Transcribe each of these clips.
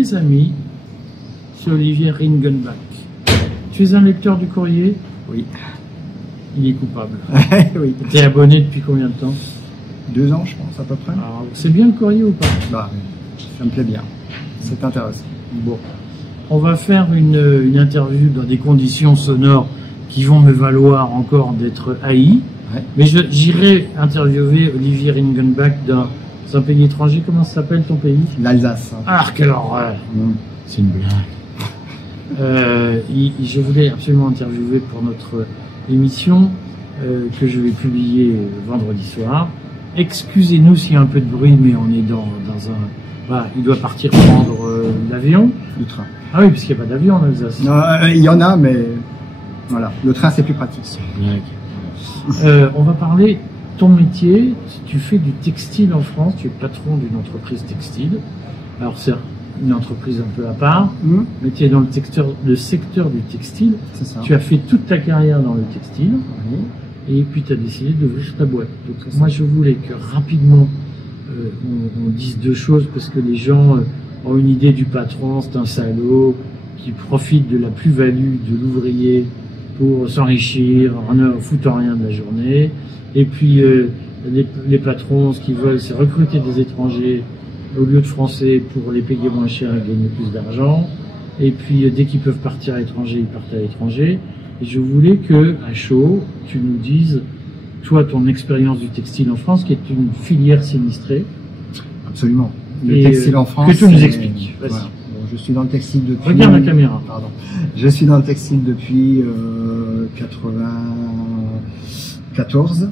mes amis, c'est Olivier Ringenbach. Tu es un lecteur du Courrier? Oui. Il est coupable. Oui. Tu es abonné depuis combien de temps? 2 ans, je pense, à peu près. Alors, c'est bien le Courrier ou pas? Bah, ça me plaît bien. C'est intéressant. Bon. On va faire une interview dans des conditions sonores qui vont me valoir encore d'être haï. Ouais. Mais j'irai interviewer Olivier Ringenbach dans un pays étranger. Comment ça s'appelle ton pays? L'Alsace. Ah, quelle horreur! C'est une blague. Je voulais absolument interviewer pour notre émission que je vais publier vendredi soir. Excusez-nous s'il y a un peu de bruit, mais on est dans un... Voilà, il doit partir prendre l'avion. Le train. Ah oui, parce qu'il n'y a pas d'avion en Alsace. Non, il y en a, mais voilà. Le train, c'est plus pratique. C'est une blague. On va parler ton métier. Tu fais du textile en France. Tu es patron d'une entreprise textile. Alors c'est une entreprise un peu à part, mais tu es dans le secteur du textile. C'est ça. Tu as fait toute ta carrière dans le textile. Oui. Et puis tu as décidé d'ouvrir ta boîte. Donc moi je voulais que rapidement on dise deux choses, parce que les gens ont une idée du patron, c'est un salaud qui profite de la plus-value de l'ouvrier pour s'enrichir en ne foutant rien de la journée. Et puis les patrons, ce qu'ils veulent, c'est recruter des étrangers au lieu de français pour les payer moins cher et gagner plus d'argent. Et puis dès qu'ils peuvent partir à l'étranger, ils partent à l'étranger. Et je voulais que, à chaud, tu nous dises, toi, ton expérience du textile en France, qui est une filière sinistrée. Absolument. Le textile en France. Que tu nous expliques. Vas-y. Voilà. Bon, je suis dans le textile depuis... Regarde la caméra. Pardon. Je suis dans le textile depuis 94.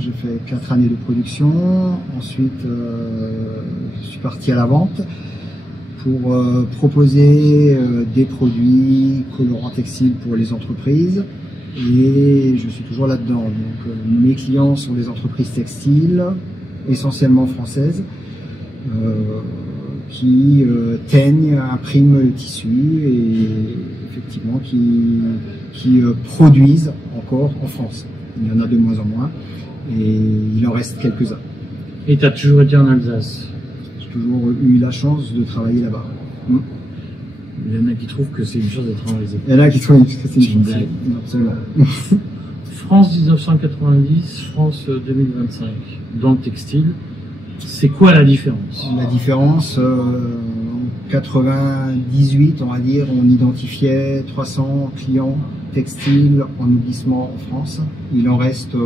J'ai fait 4 années de production. Ensuite, je suis parti à la vente pour proposer des produits colorants textiles pour les entreprises. Et je suis toujours là-dedans. Donc, mes clients sont des entreprises textiles, essentiellement françaises, qui teignent, impriment le tissu et effectivement qui produisent encore en France. Il y en a de moins en moins et il en reste quelques-uns. Et tu as toujours été en Alsace? J'ai toujours eu la chance de travailler là-bas. Il y en a qui trouvent que c'est une chose d'être en Alsace. Il y en a qui trouvent que c'est une chose. blague. Absolument. France 1990, France 2025, dans le textile, c'est quoi la différence? La différence, en 98, on va dire, on identifiait 300 clients textiles en nourrissement en France. Il en reste,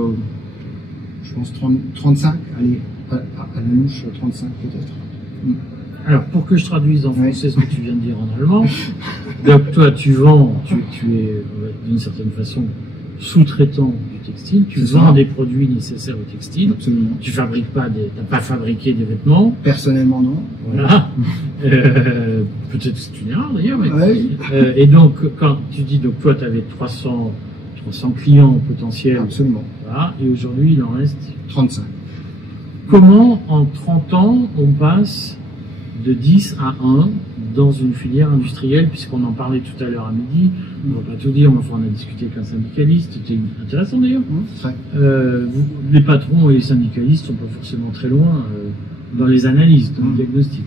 je pense, 35, allez, à la louche, 35 peut-être. Alors, pour que je traduise en français ce que tu viens de dire en allemand, donc toi, tu vends, tu es d'une certaine façon sous-traitant du textile, tu vends des produits nécessaires au textile. Absolument. Tu fabriques pas t'as pas fabriqué des vêtements. Personnellement, non. Voilà. Peut-être que c'est une erreur d'ailleurs. Mais... Ouais. Et donc, quand tu dis, donc toi, tu avais 300 clients potentiels. Absolument. Voilà, et aujourd'hui, il en reste 35. Comment, en 30 ans, on passe de 10 à 1 dans une filière industrielle, puisqu'on en parlait tout à l'heure à midi, on va pas tout dire, mais enfin on a discuté avec un syndicaliste, c'était intéressant d'ailleurs. Les patrons et les syndicalistes sont pas forcément très loin dans les analyses, dans le diagnostic.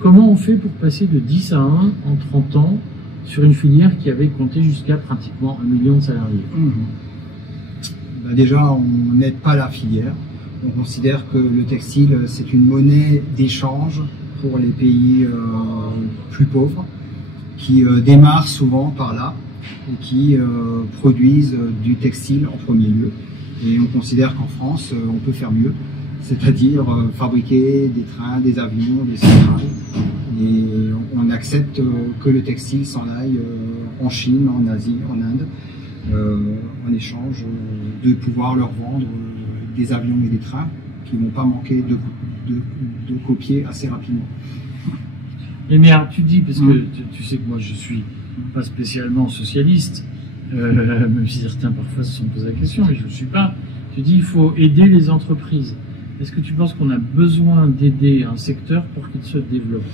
Comment on fait pour passer de 10 à 1 en 30 ans sur une filière qui avait compté jusqu'à pratiquement 1 million de salariés? Ben déjà, on n'aide pas la filière. On considère que le textile, c'est une monnaie d'échange pour les pays plus pauvres, qui démarrent souvent par là et qui produisent du textile en premier lieu. Et on considère qu'en France, on peut faire mieux, c'est-à-dire fabriquer des trains, des avions, des centrales. Et on accepte que le textile s'en aille en Chine, en Asie, en Inde, en échange de pouvoir leur vendre des avions et des trains qui ne vont pas manquer de copier assez rapidement. Mais alors, tu dis, parce que tu sais que moi je suis pas spécialement socialiste, même si certains parfois se sont posé la question, mais je ne le suis pas, tu dis il faut aider les entreprises. Est-ce que tu penses qu'on a besoin d'aider un secteur pour qu'il se développe?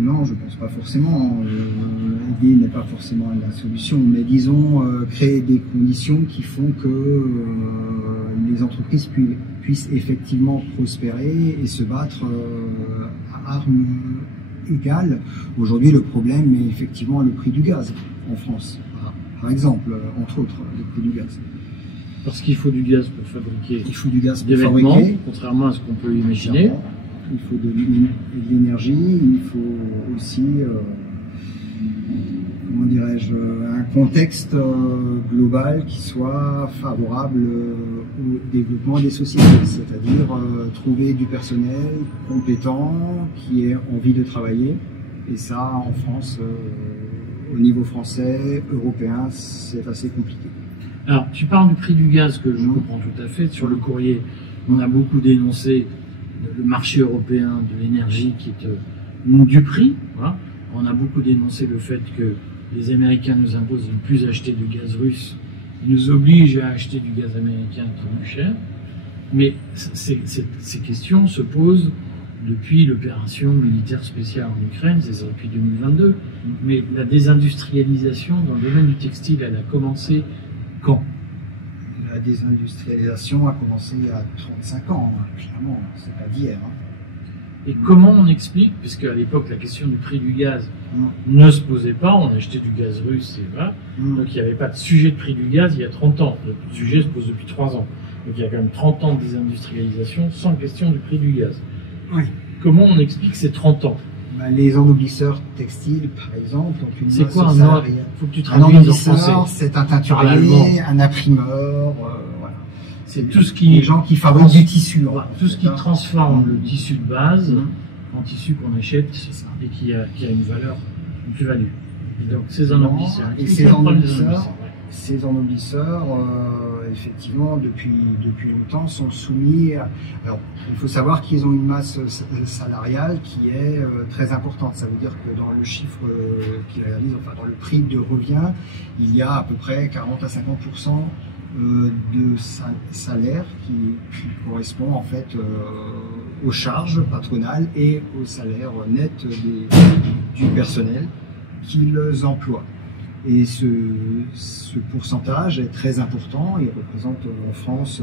Non, je pense pas forcément. Aider n'est pas forcément la solution, mais disons créer des conditions qui font que les entreprises puissent effectivement prospérer et se battre à armes égales. Aujourd'hui, le problème est effectivement le prix du gaz en France, par exemple, entre autres, le prix du gaz. Parce qu'il faut du gaz pour fabriquer des vêtements, fabriquer, contrairement à ce qu'on peut imaginer. Il faut de l'énergie, il faut aussi, comment dirais-je, un contexte global qui soit favorable au développement des sociétés, c'est-à-dire trouver du personnel compétent qui ait envie de travailler. Et ça, en France, au niveau français, européen, c'est assez compliqué. Alors, tu parles du prix du gaz, que je comprends tout à fait. Sur le courrier, on a beaucoup dénoncé le marché européen de l'énergie qui est du prix. Voilà. On a beaucoup dénoncé le fait que les Américains nous imposent de ne plus acheter de gaz russe. Ils nous obligent à acheter du gaz américain qui est plus cher. Mais ces questions se posent depuis l'opération militaire spéciale en Ukraine, c'est ça depuis 2022. Mais la désindustrialisation dans le domaine du textile, elle a commencé quand? La désindustrialisation a commencé il y a 35 ans, hein, clairement, c'est pas d'hier. Hein. Et comment on explique, puisque à l'époque la question du prix du gaz ne se posait pas, on achetait du gaz russe, et voilà, donc il n'y avait pas de sujet de prix du gaz il y a 30 ans, le sujet se pose depuis 3 ans. Donc il y a quand même 30 ans de désindustrialisation sans question du prix du gaz. Oui. Comment on explique ces 30 ans? Les ennoblisseurs textiles, par exemple, ont une masse salariale. C'est quoi faut que tu un ennoblisseur? C'est un teinturier, un imprimeur, voilà. C'est tout ce qui... Les gens qui fabriquent du tissu. Voilà, tout ce qui transforme le tissu de base en tissu qu'on achète et qui a une valeur, une plus-value. Donc ces ennoblisseurs. Ces ennoblisseurs, effectivement, depuis longtemps, sont soumis à... Alors, il faut savoir qu'ils ont une masse salariale qui est très importante. Ça veut dire que dans le chiffre qu'ils réalisent, enfin dans le prix de revient, il y a à peu près 40 à 50% de salaire qui correspond en fait aux charges patronales et au salaire net du personnel qu'ils emploient. Et ce pourcentage est très important. Il représente en France,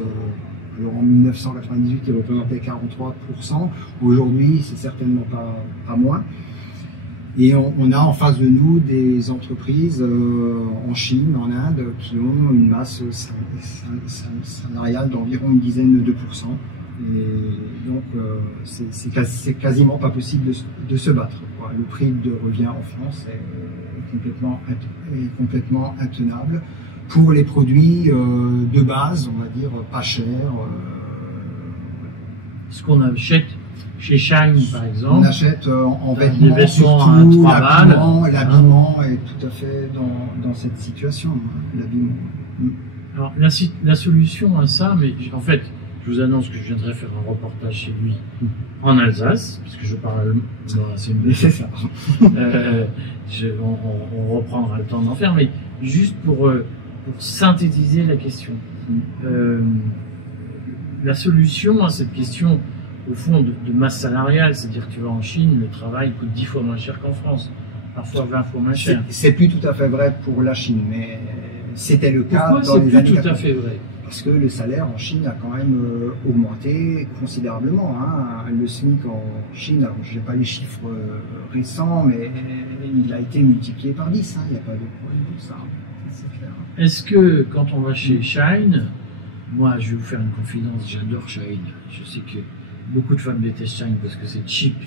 alors en 1998, il représentait 43%. Aujourd'hui, c'est certainement pas moins. Et on a en face de nous des entreprises en Chine, en Inde, qui ont une masse salariale d'environ une dizaine de pourcents. Et donc, c'est quasiment pas possible de se battre. Le prix de revient en France est complètement intenable pour les produits de base, on va dire pas chers. Ce qu'on achète chez Shine, par exemple. On achète en vêtements, surtout l'habillement est tout à fait dans cette situation, l'habillement. Alors la solution à ça, mais en fait, je vous annonce que je viendrai faire un reportage chez lui en Alsace, puisque je parle allemand. C'est ça. On reprendra le temps d'en faire, mais juste pour synthétiser la question. La solution à cette question, au fond, de masse salariale, c'est-à-dire que tu vas en Chine, le travail coûte 10 fois moins cher qu'en France, parfois 20 fois moins cher. C'est plus tout à fait vrai pour la Chine, mais c'était le cas dans les années 80. Pourquoi c'est plus tout à fait vrai? Parce que le salaire en Chine a quand même augmenté considérablement. Hein. Le SMIC en Chine, alors je n'ai pas les chiffres récents, mais il a été multiplié par 10. Hein. Il n'y a pas de problème pour ça. C'est clair. Est-ce que quand on va chez Shine, moi je vais vous faire une confidence, j'adore Shine. Je sais que beaucoup de femmes détestent Shine parce que c'est cheap,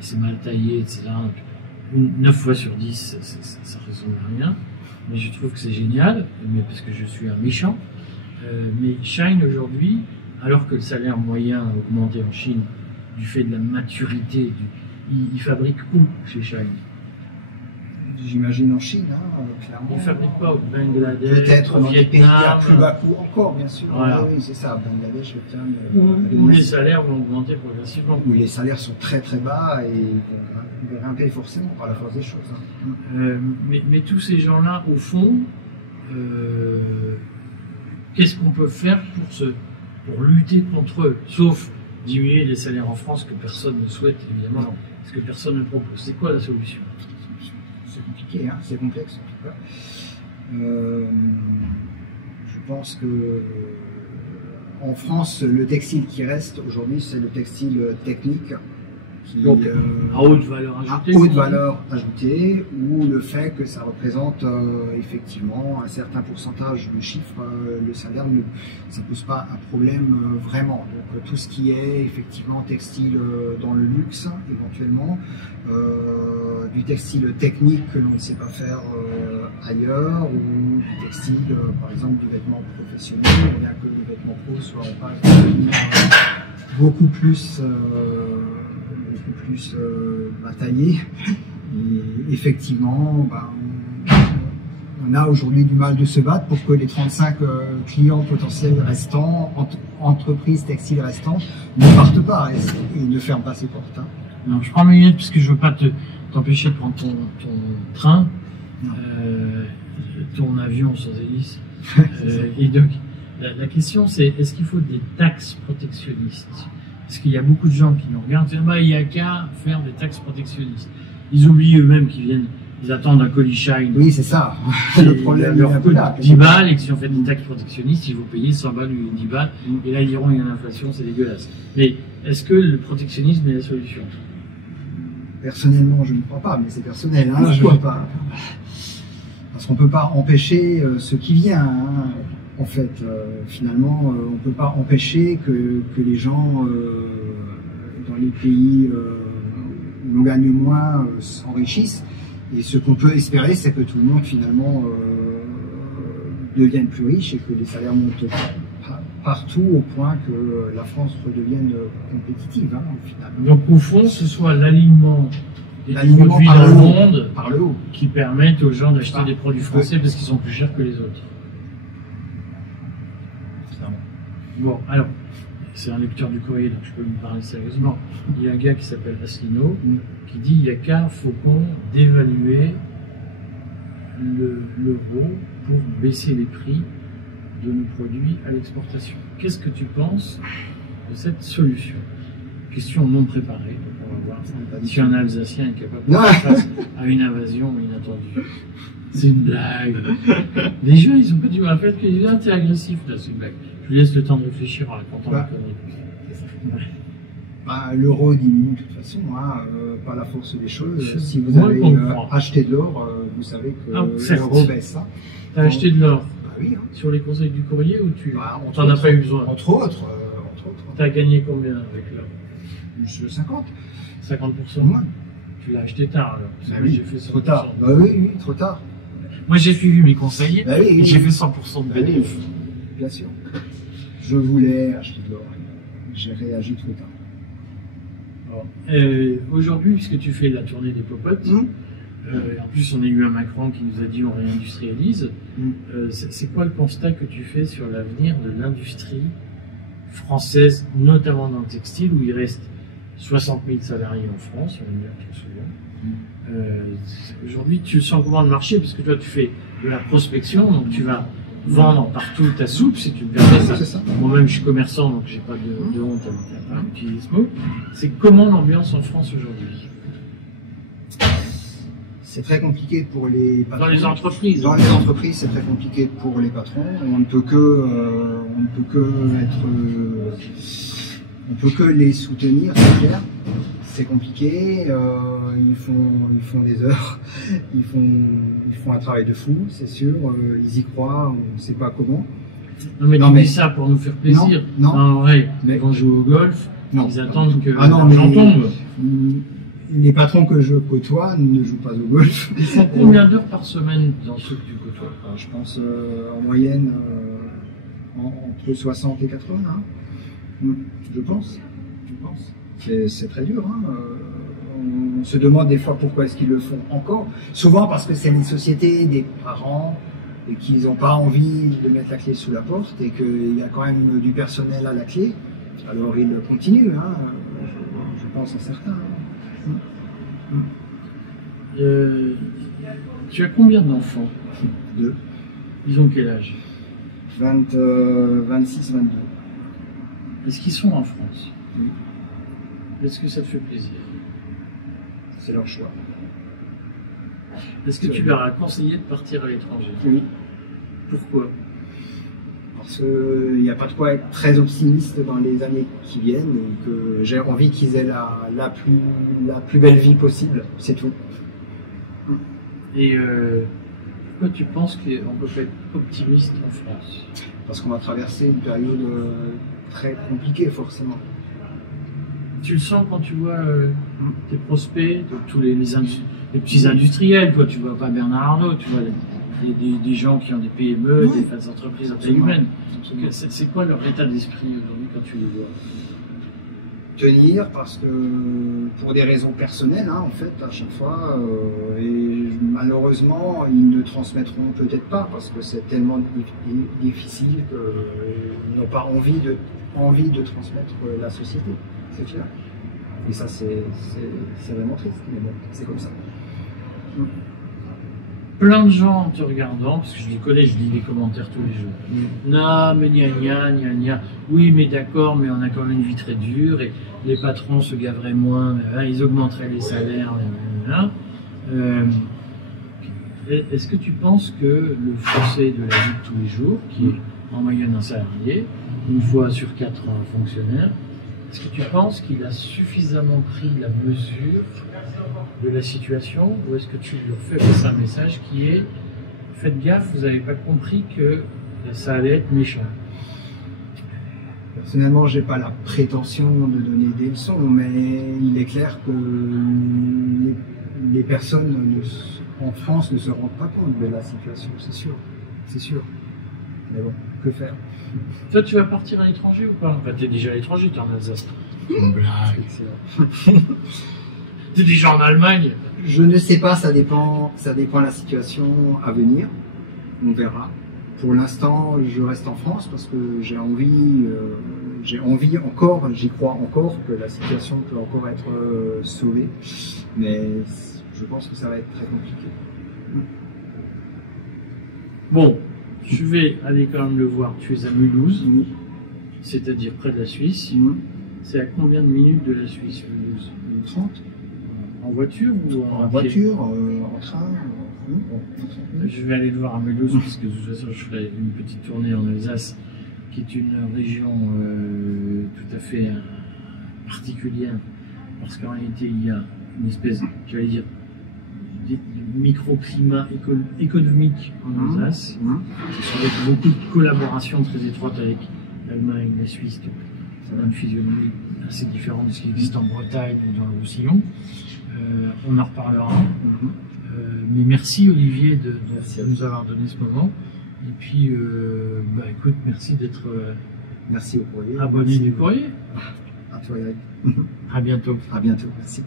c'est mal taillé, etc. 9 fois sur 10, ça ressemble à rien. Mais je trouve que c'est génial, mais parce que je suis un méchant. Mais Shine aujourd'hui, alors que le salaire moyen a augmenté en Chine du fait de la maturité, il fabrique où chez Shine? J'imagine en Chine, hein, clairement. Il ne fabrique pas au Bangladesh, peut-être au dans des pays à Vietnam. plus bas coût encore, bien sûr. Voilà. Oui, c'est ça, Bangladesh, Vietnam. Où les salaires vont augmenter progressivement. Où les salaires sont très très bas et vont grimper forcément par la force des choses. Hein. Mais tous ces gens-là, au fond, qu'est-ce qu'on peut faire pour lutter contre eux? Sauf diminuer les salaires en France que personne ne souhaite, évidemment. Parce que personne ne propose. C'est quoi la solution? C'est compliqué, hein, c'est complexe en tout cas. Je pense que en France, le textile qui reste aujourd'hui, c'est le textile technique. Donc, à haute valeur ajoutée. À haute valeur ajoutée, ou le fait que ça représente effectivement un certain pourcentage du chiffre, le salaire, ça ne pose pas un problème vraiment. Donc tout ce qui est effectivement textile dans le luxe, éventuellement, du textile technique que l'on ne sait pas faire ailleurs, ou du textile, par exemple, du vêtement professionnel, bien que le vêtement pro soit en passe de devenir beaucoup plus bataillé. Et effectivement, on a aujourd'hui du mal de se battre pour que les 35 clients potentiels restants, entreprises textiles restantes, ne partent pas et ne ferment pas ses portes. Hein. Non, je prends ma minute parce que je ne veux pas t'empêcher de prendre ton train, ton avion sans hélice. Et donc, la question c'est, est-ce qu'il faut des taxes protectionnistes? Parce qu'il y a beaucoup de gens qui nous regardent et disent, il n'y a qu'à faire des taxes protectionnistes. Ils oublient eux-mêmes qu'ils viennent, ils attendent un colis Shine. Oui, c'est ça. Le problème, leur coûte 10 balles, et que si on fait des taxes protectionnistes, ils vont payer 100 balles ou 10 balles. Et là, ils diront, il y a l'inflation, c'est dégueulasse. Mais est-ce que le protectionnisme est la solution? Personnellement, je ne crois pas, mais c'est personnel. Hein, je ne crois pas. Parce qu'on ne peut pas empêcher ce qui vient. Hein. En fait, finalement, on ne peut pas empêcher que les gens dans les pays où l'on gagne moins s'enrichissent. Et ce qu'on peut espérer, c'est que tout le monde, finalement, devienne plus riche et que les salaires montent partout au point que la France redevienne compétitive, hein, au final. Donc, au fond, ce soit l'alignement des produits dans le monde par le haut, qui permettent aux gens d'acheter des produits français parce qu'ils sont plus chers que les autres. Bon, alors, c'est un lecteur du courrier, donc je peux me parler sérieusement. Il y a un gars qui s'appelle Asselineau qui dit il n'y a qu'un faucon d'évaluer l'euro pour baisser les prix de nos produits à l'exportation. Qu'est-ce que tu penses de cette solution? Question non préparée, donc on va voir si un Alsacien est capable de faire face à une invasion inattendue. C'est une blague. Les gens, ils ont pas du mal à faire que les gens, t'es agressif, là, c'est une blague. Je vous laisse le temps de réfléchir en racontant la connerie. L'euro diminue de toute façon, hein, par la force des choses. Si vous avez acheté de l'or, vous savez que l'euro baisse. Hein. T'as acheté de l'or oui, hein. Sur les conseils du courrier ou tu n'en as pas eu besoin? Entre autres. T'as gagné combien avec l'or? 50. 50%. Moins. Tu l'as acheté tard alors. Bah oui, j'ai fait 100%. trop tard. Bah oui, trop tard. Moi j'ai suivi mes conseils et j'ai fait 100% de bénéfice. Bien sûr. Je voulais acheter de l'or. J'ai réagi trop tard. Aujourd'hui, puisque tu fais la tournée des popotes, en plus on a eu un Macron qui nous a dit on réindustrialise, c'est quoi le constat que tu fais sur l'avenir de l'industrie française, notamment dans le textile, où il reste 60 000 salariés en France, on va dire très souvent. Aujourd'hui, tu sens comment le marché, parce que toi tu fais de la prospection, donc tu vas vendre partout ta soupe, si tu me permets ça. Moi-même je suis commerçant, donc j'ai pas de honte à utiliser ce mot. C'est comment l'ambiance en France aujourd'hui? C'est très compliqué pour les patrons. Dans les entreprises. Dans les entreprises, c'est très compliqué pour les patrons. On ne peut que les soutenir, c'est clair. C'est compliqué. Ils font des heures. Ils font un travail de fou, c'est sûr. Ils y croient. On ne sait pas comment. Non mais tu dis ça pour nous faire plaisir. Non. En vrai, ils vont jouer au golf. Non. Ils attendent que l'argent tombe. Les patrons que je côtoie ne jouent pas au golf. Ils font combien d'heures par semaine dans ceux que tu côtoies? Je pense en moyenne entre 60 et 80. Hein. Je pense. C'est très dur. Hein. On se demande des fois pourquoi est-ce qu'ils le font encore. Souvent parce que c'est une société des parents et qu'ils n'ont pas envie de mettre la clé sous la porte et qu'il y a quand même du personnel à la clé. Alors ils continuent. Hein. Je pense à certains. Tu as combien d'enfants? 2. Ils ont quel âge? 26, 22. Est-ce qu'ils sont en France? Oui. Est-ce que ça te fait plaisir? c'est leur choix. Est-ce que tu leur as conseillé de partir à l'étranger? Oui. Pourquoi? Parce qu'il n'y a pas de quoi être très optimiste dans les années qui viennent et que j'ai envie qu'ils aient la plus belle vie possible, c'est tout. Et pourquoi tu penses qu'on peut pas être optimiste en France? Parce qu'on va traverser une période très compliquée forcément. Tu le sens quand tu vois tes prospects, tous les petits industriels, quoi. Tu vois pas Bernard Arnault, tu vois des gens qui ont des PME, Oui. des entreprises à taille humaine. C'est quoi leur état d'esprit aujourd'hui quand tu les vois? Tenir parce que pour des raisons personnelles, hein, en fait, à chaque fois, et malheureusement, ils ne transmettront peut-être pas parce que c'est tellement difficile qu'ils n'ont pas envie de transmettre la société, c'est clair. Et ça, c'est vraiment triste, mais bon, c'est comme ça. Plein de gens en te regardant, parce que je les connais, je lis les commentaires tous les jours. Non, mais gna gna, gna gna. Oui, mais d'accord, mais on a quand même une vie très dure et les patrons se gaveraient moins, ils augmenteraient les salaires. Est-ce que tu penses que le Français de la vie de tous les jours, qui est en moyenne un salarié, une fois sur 4 fonctionnaires, est-ce que tu penses qu'il a suffisamment pris la mesure de la situation, ou est-ce que tu lui fais passer un message qui est faites gaffe, vous n'avez pas compris que ça allait être méchant? Personnellement, j'ai pas la prétention de donner des leçons, mais il est clair que les personnes en France ne se rendent pas compte de la situation, c'est sûr. Mais bon, que faire? Toi, tu vas partir à l'étranger ou pas? Enfin, t'es déjà à l'étranger, t'es en Alsace. Une blague. T'es déjà en Allemagne. Je ne sais pas, ça dépend de la situation à venir. On verra. Pour l'instant, je reste en France parce que j'ai envie encore, j'y crois encore que la situation peut encore être sauvée. Mais je pense que ça va être très compliqué. Bon, je vais aller quand même le voir. Tu es à Mulhouse, Oui. c'est-à-dire près de la Suisse. Mmh. C'est à combien de minutes de la Suisse, Mulhouse? 30. En voiture ou En pied? voiture, en train. Je vais aller le voir à Mulhouse parce que de toute façon je ferai une petite tournée en Alsace qui est une région tout à fait particulière parce qu'en réalité il y a une espèce, j'allais dire, de microclimat économique en Alsace avec beaucoup de collaboration très étroite avec l'Allemagne, la Suisse. Ça a une physionomie assez différente de ce qui existe en Bretagne ou dans le Roussillon. On en reparlera. Mais merci Olivier de nous avoir donné ce moment. Et puis, écoute, merci d'être Merci au courrier. abonné du courrier. À toi, Eric. À bientôt. À bientôt. Merci.